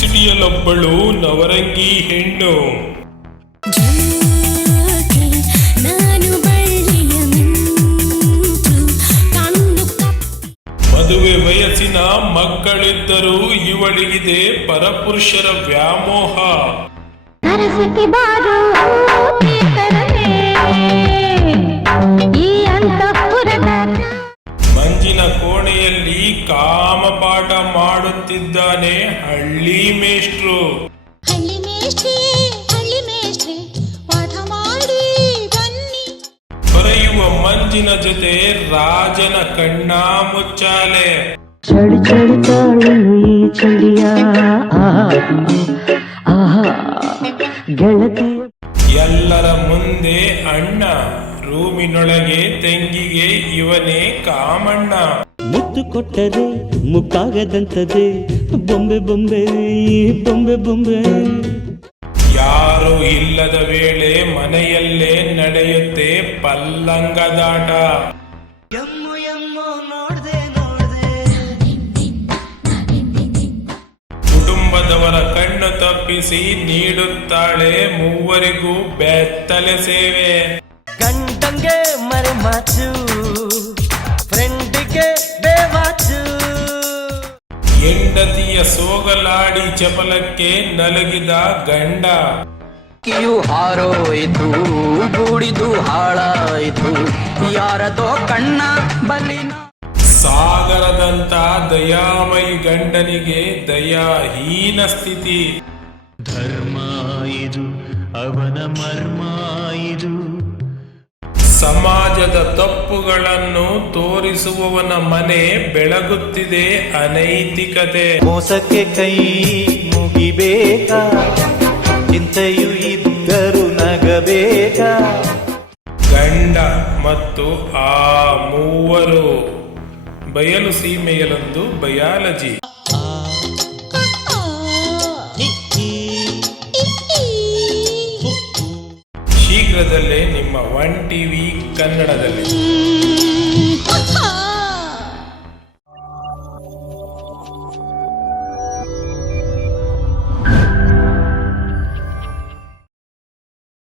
ಸಿಟಿಯಲ್ಲೊಬ್ಬಳು ನವರಂಗಿ ಹೆಣ್ಣು. ಮದುವೆ ವಯಸ್ಸಿನ ಮಕ್ಕಳಿದ್ದರೂ ಇವಳಿಗಿದೆ ಪರಪುರುಷರ ವ್ಯಾಮೋಹ. ಮಂಜಿನ ಕೋಣೆಯಲ್ಲಿ ಕಾಮಪಾಠ ಮಾಡುತ್ತಿದ್ದಾನೆ ಹಳ್ಳಿ ಮೇಷ್ಟ್ರು. ಹೊರೆಯುವ ಮಂಜಿನ ಜೊತೆ ರಾಜನ ಕಣ್ಣ ಮುಚ್ಚಾಲೆ. ಚಳಿ ಚಳಿ ತಾಳನು ಈ ಚಳಿಯ ಗೆಳತಿ. ಎಲ್ಲರ ಮುಂದೆ ಅಣ್ಣ, ರೂಮಿನೊಳಗೆ ತಂಗಿಗೆ ಇವನೇ ಕಾಮಣ್ಣ. ಮುತ್ತು ಕೊಟ್ಟರೆ ಮುಕ್ಕಾಗದಂತದೆ ಬೊಂಬೆ ಬೊಂಬೆ ಬೊಂಬೆ ಬೊಂಬೆ. ಯಾರು ಇಲ್ಲದ ವೇಳೆ ಮನೆಯಲ್ಲೇ ನಡೆಯುತ್ತೆ ಪಲ್ಲಂಗದಾಟ. ಕುಟುಂಬದವರ ಕಣ್ಣು ತಪ್ಪಿಸಿ ನೀಡುತ್ತಾಳೆ ಮೂವರಿಗೂ ಬೆತ್ತಲೆ ಸೇವೆ. ಗಂಡಂಗೆ ಮರೆ ಮಾಚು, ಫ್ರೆಂಡಿಗೆ ಬೇವಾಚು. ಹೆಂಡತಿಯ ಸೋಗಲಾಡಿ ಚಪಲಕ್ಕೆ ನಲಗಿದ ಗಂಡ. ಕಿಯು ಹಾರೋಯ್ತು, ಗೂಡಿದು ಹಾಳಾಯ್ತು, ಯಾರದೋ ಕಣ್ಣ ಬಲಿನ. ಸಾಗರದಂತ ದಯಾಮಯಿ ಗಂಡನಿಗೆ ದಯಾಹೀನ ಸ್ಥಿತಿ. ಧರ್ಮ ಇದು ಅವನ ಮರ್ಮ ಇದು. ಸಮಾಜದ ತಪ್ಪುಗಳನ್ನು ತೋರಿಸುವವನ ಮನೆ ಬೆಳಗುತ್ತಿದೆ ಅನೈತಿಕತೆ. ಮೋಸಕ್ಕೆ ಕೈ ಮುಗಿಬೇಕಾ, ಚಿಂತೆಯು ಇದ್ದರು ನಗಬೇಕಾ. ಗಂಡ ಮತ್ತು ಆ ಮೂವರು. ಬಯಲು ಸೀಮೆಯಲ್ಲೊಂದು ಬಯಾಲಜಿ. ಶೀಘ್ರದಲ್ಲೇ ನಿಮ್ಮ 1 TV ಕನ್ನಡದಲ್ಲಿ.